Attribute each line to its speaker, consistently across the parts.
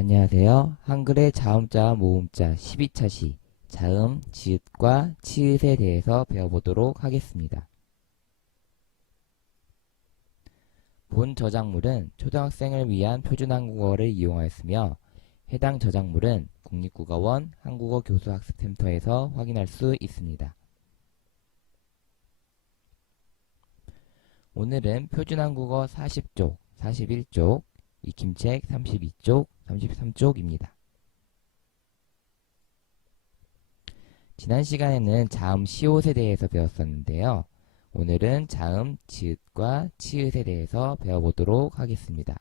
Speaker 1: 안녕하세요. 한글의 자음자와 모음자 12차 시 자음, 지읒과 치읒에 대해서 배워보도록 하겠습니다. 본 저작물은 초등학생을 위한 표준 한국어를 이용하였으며 해당 저작물은 국립국어원 한국어 교수학습센터에서 확인할 수 있습니다. 오늘은 표준 한국어 40쪽, 41쪽, 익힘책 32쪽, 33쪽입니다. 지난 시간에는 자음 시옷에 대해서 배웠었는데요. 오늘은 자음 지읒과 치읒에 대해서 배워보도록 하겠습니다.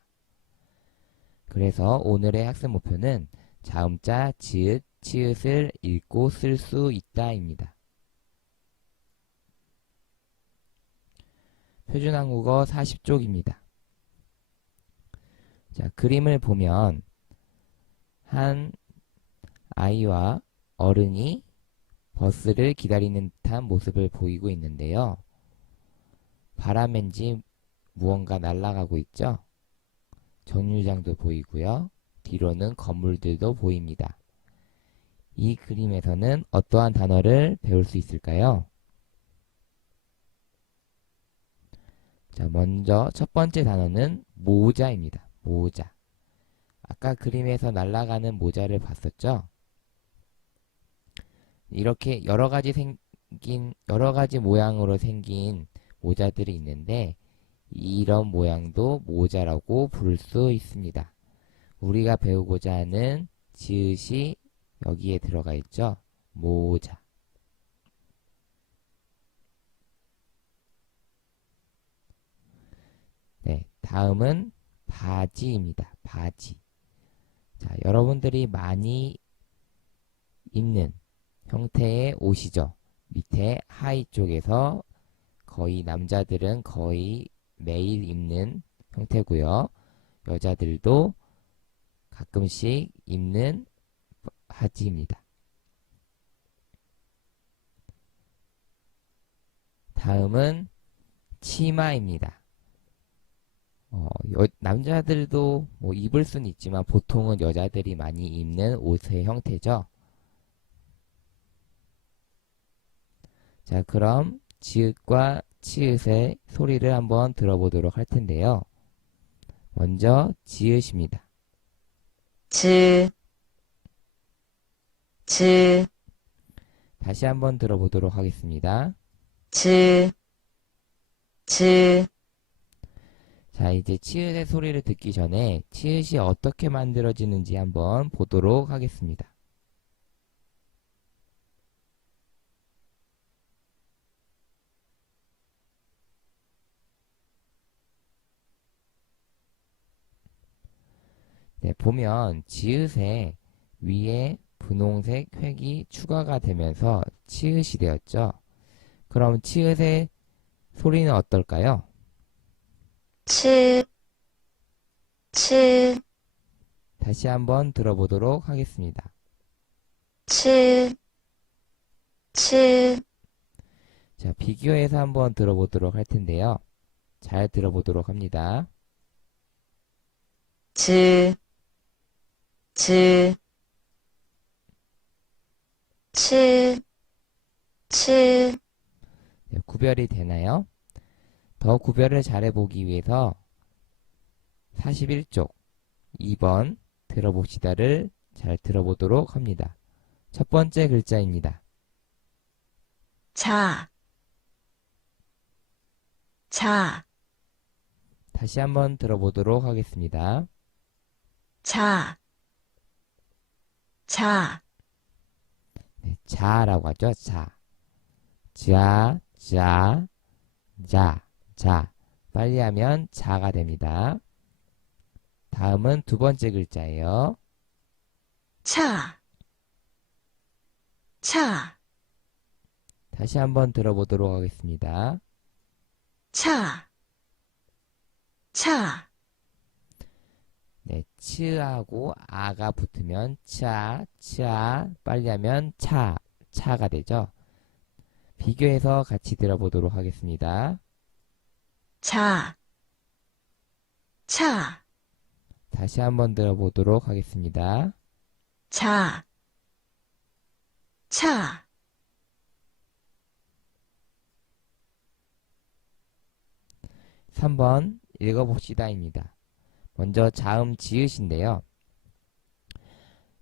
Speaker 1: 그래서 오늘의 학습 목표는 자음자 지읒, 치읒을 읽고 쓸 수 있다입니다. 표준한국어 40쪽입니다. 자, 그림을 보면 한 아이와 어른이 버스를 기다리는 듯한 모습을 보이고 있는데요. 바람엔지 무언가 날아가고 있죠? 정류장도 보이고요. 뒤로는 건물들도 보입니다. 이 그림에서는 어떠한 단어를 배울 수 있을까요? 자, 먼저 첫 번째 단어는 모자입니다. 모자. 아까 그림에서 날아가는 모자를 봤었죠? 이렇게 여러 가지 생긴, 여러 가지 모양으로 생긴 모자들이 있는데, 이런 모양도 모자라고 부를 수 있습니다. 우리가 배우고자 하는 지읒이 여기에 들어가 있죠? 모자. 네, 다음은 바지입니다. 바지. 자, 여러분들이 많이 입는 형태의 옷이죠. 밑에 하의 쪽에서 거의 남자들은 거의 매일 입는 형태고요. 여자들도 가끔씩 입는 바지입니다. 다음은 치마입니다. 어, 여- 남자들도 뭐 입을 수는 있지만 보통은 여자들이 많이 입는 옷의 형태죠. 자, 그럼 지읒과 치읒의 소리를 한번 들어보도록 할 텐데요. 먼저 지읒입니다.
Speaker 2: 즈, 즈,
Speaker 1: 다시 한번 들어보도록 하겠습니다.
Speaker 2: 즈, 즈,
Speaker 1: 자, 이제 치읒의 소리를 듣기 전에 치읒이 어떻게 만들어지는지 한번 보도록 하겠습니다. 네, 보면 지읒에 위에 분홍색 획이 추가가 되면서 치읒이 되었죠. 그럼 치읒의 소리는 어떨까요?
Speaker 2: 츠, 츠,
Speaker 1: 다시 한번 들어보도록 하겠습니다.
Speaker 2: 츠, 츠,
Speaker 1: 자, 비교해서 한번 들어보도록 할 텐데요. 잘 들어보도록 합니다.
Speaker 2: 즈, 즈, 츠, 츠,
Speaker 1: 네, 구별이 되나요? 더 구별을 잘해보기 위해서 41쪽 2번 들어봅시다를 잘 들어보도록 합니다. 첫 번째 글자입니다.
Speaker 2: 자, 자,
Speaker 1: 다시 한번 들어보도록 하겠습니다.
Speaker 2: 자, 자,
Speaker 1: 네, 자라고 하죠. 자. 자, 자, 자, 자. 빨리 하면 자가 됩니다. 다음은 두 번째 글자예요.
Speaker 2: 차, 차,
Speaker 1: 다시 한번 들어보도록 하겠습니다.
Speaker 2: 차, 차,
Speaker 1: 네, 치하고 아가 붙으면 차, 차, 빨리 하면 차, 차가 되죠. 비교해서 같이 들어보도록 하겠습니다.
Speaker 2: 차, 차,
Speaker 1: 다시 한번 들어보도록 하겠습니다.
Speaker 2: 차, 차,
Speaker 1: 3번 읽어봅시다입니다. 먼저 자음 지읒인데요.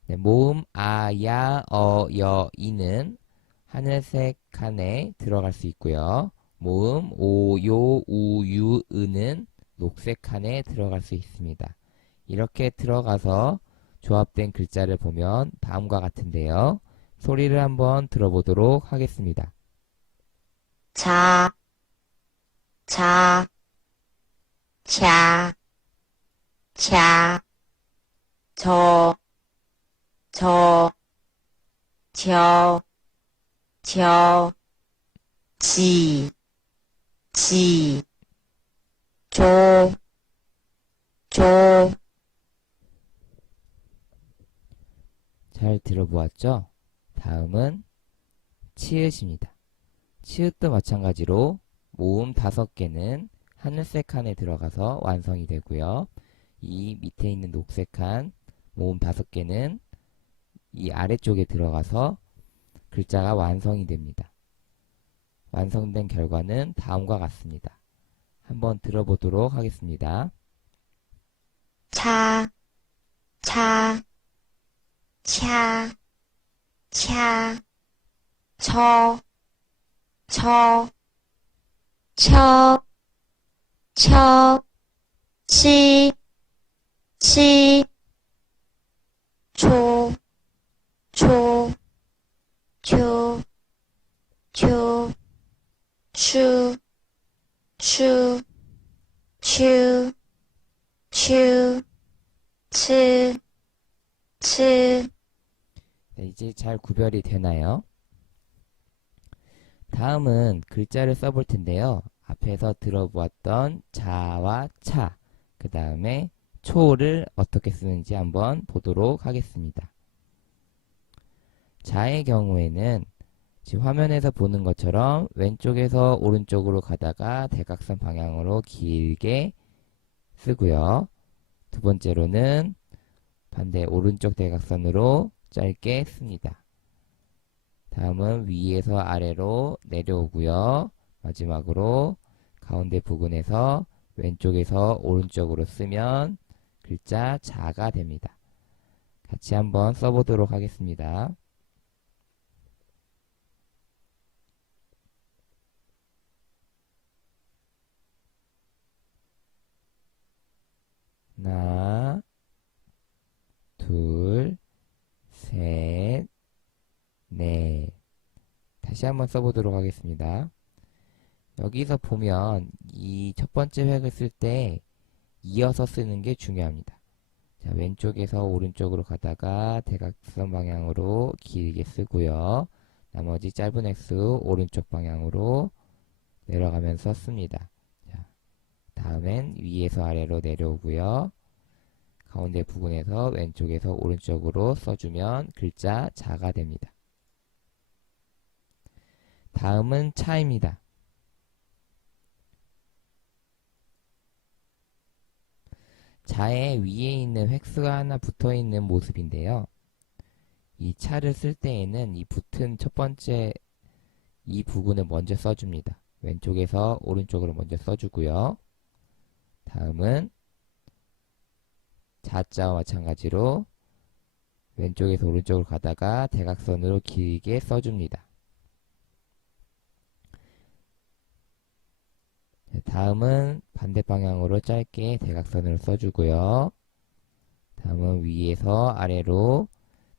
Speaker 1: 네, 모음 아, 야, 어, 여, 이는 하늘색 칸에 들어갈 수 있고요. 모음 오, 요, 우, 유, 으는 녹색 칸에 들어갈 수 있습니다. 이렇게 들어가서 조합된 글자를 보면 다음과 같은데요. 소리를 한번 들어보도록 하겠습니다.
Speaker 2: 차, 차, 차, 차, 저, 저, 저, 저, 지, 지, 조, 조,
Speaker 1: 잘 들어보았죠? 다음은 치읓입니다. 치읓도 마찬가지로 모음 다섯 개는 하늘색 칸에 들어가서 완성이 되고요. 이 밑에 있는 녹색 칸 모음 다섯 개는 이 아래쪽에 들어가서 글자가 완성이 됩니다. 완성된 결과는 다음과 같습니다. 한번 들어보도록 하겠습니다.
Speaker 2: 차, 차, 차, 차, 쳐, 쳐, 쳐, 쳐, 치, 치, 초, 초, 초, 초, 추, 추, 추, 추, 치, 치,
Speaker 1: 네, 이제 잘 구별이 되나요? 다음은 글자를 써볼 텐데요. 앞에서 들어보았던 자와 차, 그 다음에 초를 어떻게 쓰는지 한번 보도록 하겠습니다. 자의 경우에는 지금 화면에서 보는 것처럼 왼쪽에서 오른쪽으로 가다가 대각선 방향으로 길게 쓰고요. 두 번째로는 반대 오른쪽 대각선으로 짧게 씁니다. 다음은 위에서 아래로 내려오고요. 마지막으로 가운데 부분에서 왼쪽에서 오른쪽으로 쓰면 글자 자가 됩니다. 같이 한번 써보도록 하겠습니다. 하나, 둘, 셋, 넷. 다시 한번 써보도록 하겠습니다. 여기서 보면 이 첫 번째 획을 쓸 때 이어서 쓰는 게 중요합니다. 자, 왼쪽에서 오른쪽으로 가다가 대각선 방향으로 길게 쓰고요. 나머지 짧은 획수 오른쪽 방향으로 내려가면서 씁니다. 자, 다음엔 위에서 아래로 내려오고요. 가운데 부분에서 왼쪽에서 오른쪽으로 써주면 글자 자가 됩니다. 다음은 차입니다. 자의 위에 있는 획수가 하나 붙어 있는 모습인데요. 이 차를 쓸 때에는 이 붙은 첫 번째 이 부분을 먼저 써줍니다. 왼쪽에서 오른쪽으로 먼저 써주고요. 다음은 자자와 마찬가지로 왼쪽에서 오른쪽으로 가다가 대각선으로 길게 써줍니다. 네, 다음은 반대 방향으로 짧게 대각선으로 써주고요. 다음은 위에서 아래로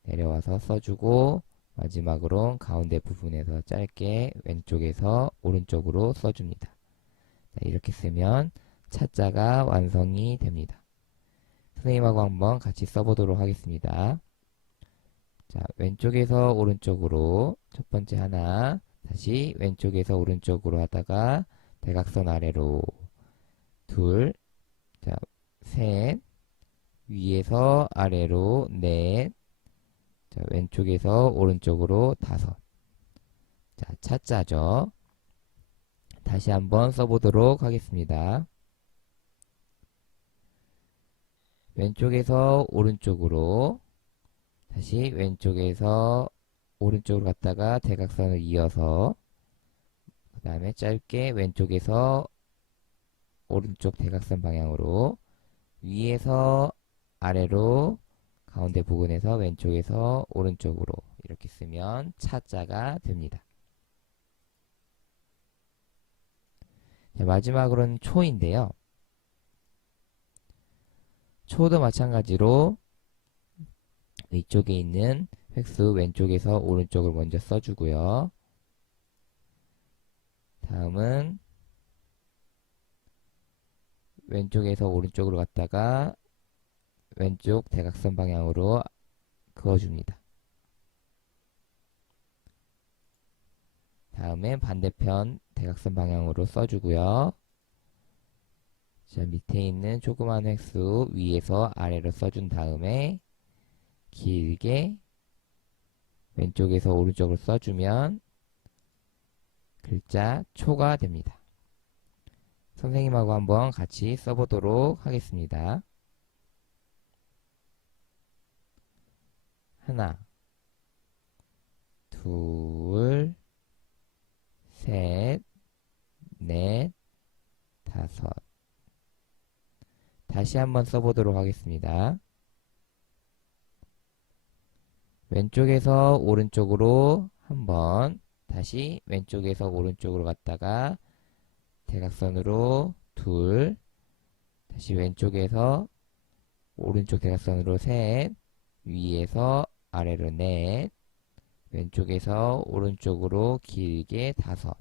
Speaker 1: 내려와서 써주고 마지막으로 가운데 부분에서 짧게 왼쪽에서 오른쪽으로 써줍니다. 네, 이렇게 쓰면 차자가 완성이 됩니다. 선생님하고 한번 같이 써보도록 하겠습니다. 자, 왼쪽에서 오른쪽으로 첫 번째 하나, 다시 왼쪽에서 오른쪽으로 하다가 대각선 아래로 둘, 자, 셋, 위에서 아래로 넷, 자, 왼쪽에서 오른쪽으로 다섯. 자, 차자죠. 다시 한번 써보도록 하겠습니다. 왼쪽에서 오른쪽으로 다시 왼쪽에서 오른쪽으로 갔다가 대각선을 이어서 그 다음에 짧게 왼쪽에서 오른쪽 대각선 방향으로 위에서 아래로 가운데 부분에서 왼쪽에서 오른쪽으로 이렇게 쓰면 차자가 됩니다. 자, 마지막으로는 초인데요. 초도 마찬가지로 위쪽에 있는 획수 왼쪽에서 오른쪽을 먼저 써주고요. 다음은 왼쪽에서 오른쪽으로 갔다가 왼쪽 대각선 방향으로 그어줍니다. 다음에 반대편 대각선 방향으로 써주고요. 자, 밑에 있는 조그만 획수 위에서 아래로 써준 다음에 길게 왼쪽에서 오른쪽으로 써주면 글자 초가 됩니다. 선생님하고 한번 같이 써보도록 하겠습니다. 하나, 둘, 셋, 넷, 다섯. 다시 한번 써보도록 하겠습니다. 왼쪽에서 오른쪽으로 한번 다시 왼쪽에서 오른쪽으로 갔다가 대각선으로 둘 다시 왼쪽에서 오른쪽 대각선으로 셋 위에서 아래로 넷 왼쪽에서 오른쪽으로 길게 다섯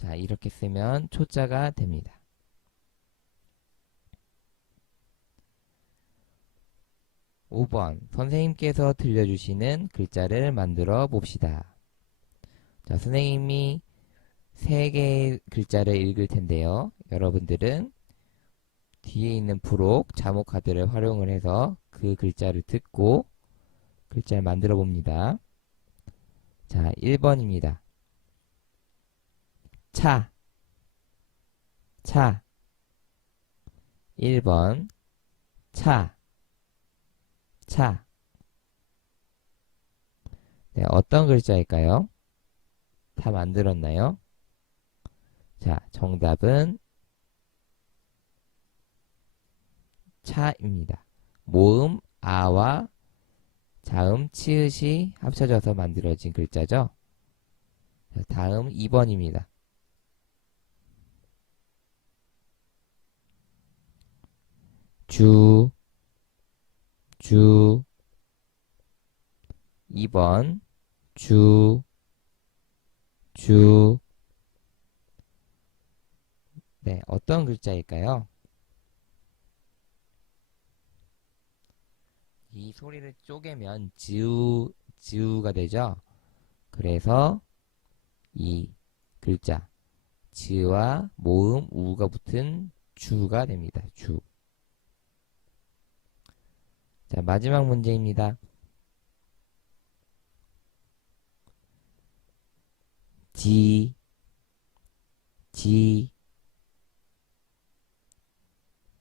Speaker 1: 자 이렇게 쓰면 초자가 됩니다. 5번 선생님께서 들려주시는 글자를 만들어 봅시다. 자, 선생님이 세 개의 글자를 읽을 텐데요. 여러분들은 뒤에 있는 부록, 자목 카드를 활용을 해서 그 글자를 듣고 글자를 만들어 봅니다. 자, 1번입니다. 차, 차. 1번, 차. 차. 네, 어떤 글자일까요? 다 만들었나요? 자, 정답은 차입니다. 모음 아와 자음 치읓이 합쳐져서 만들어진 글자죠. 자, 다음 2번입니다. 주 주 2번 주, 주. 네, 어떤 글자일까요? 이 소리를 쪼개면 지우, 지우가 되죠? 그래서 이 글자 지와 모음 우가 붙은 주가 됩니다. 주. 자, 마지막 문제입니다. 지, 지.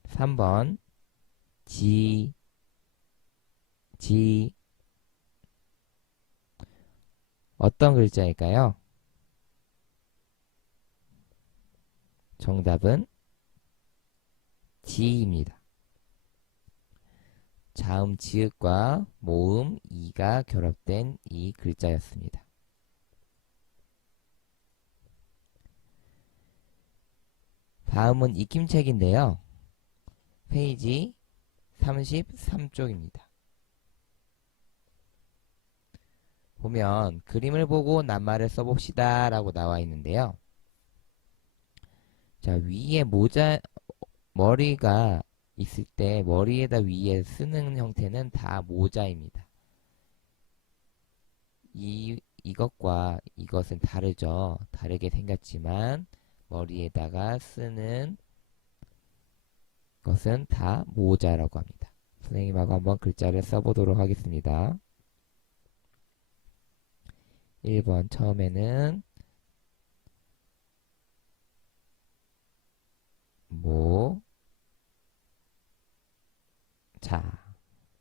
Speaker 1: 3번, 지, 지. 어떤 글자일까요? 정답은 지입니다. 자음 지읒과 모음 이가 결합된 이 글자였습니다. 다음은 익힘책인데요. 페이지 33쪽입니다. 보면 그림을 보고 낱말을 써봅시다 라고 나와 있는데요. 자 위에 모자 머리가 있을 때 머리에다 위에 쓰는 형태는 다 모자입니다. 이, 이것과 이것은 다르죠. 다르게 생겼지만 머리에다가 쓰는 것은 다 모자라고 합니다. 선생님하고 한번 글자를 써보도록 하겠습니다. 1번 처음에는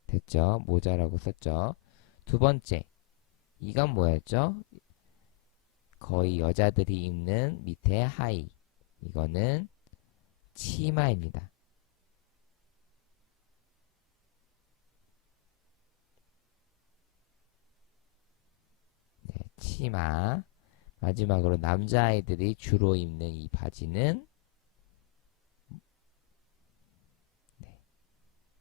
Speaker 1: 됐죠? 모자라고 썼죠? 두 번째, 이건 뭐였죠? 거의 여자들이 입는 밑에 하이. 이거는 치마입니다. 네, 치마. 마지막으로 남자아이들이 주로 입는 이 바지는 네.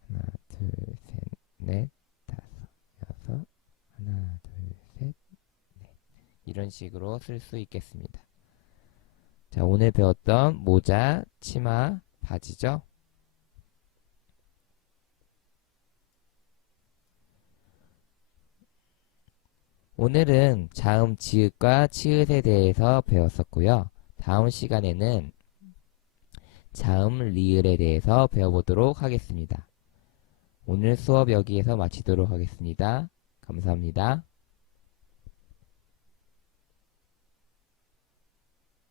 Speaker 1: 하나, 둘, 셋, 넷, 다섯, 여섯, 하나, 둘, 셋, 넷. 이런 식으로 쓸 수 있겠습니다. 자, 오늘 배웠던 모자, 치마, 바지죠? 오늘은 자음 지읒과 치읒에 대해서 배웠었고요. 다음 시간에는 자음 리을에 대해서 배워보도록 하겠습니다. 오늘 수업 여기에서 마치도록 하겠습니다. 감사합니다.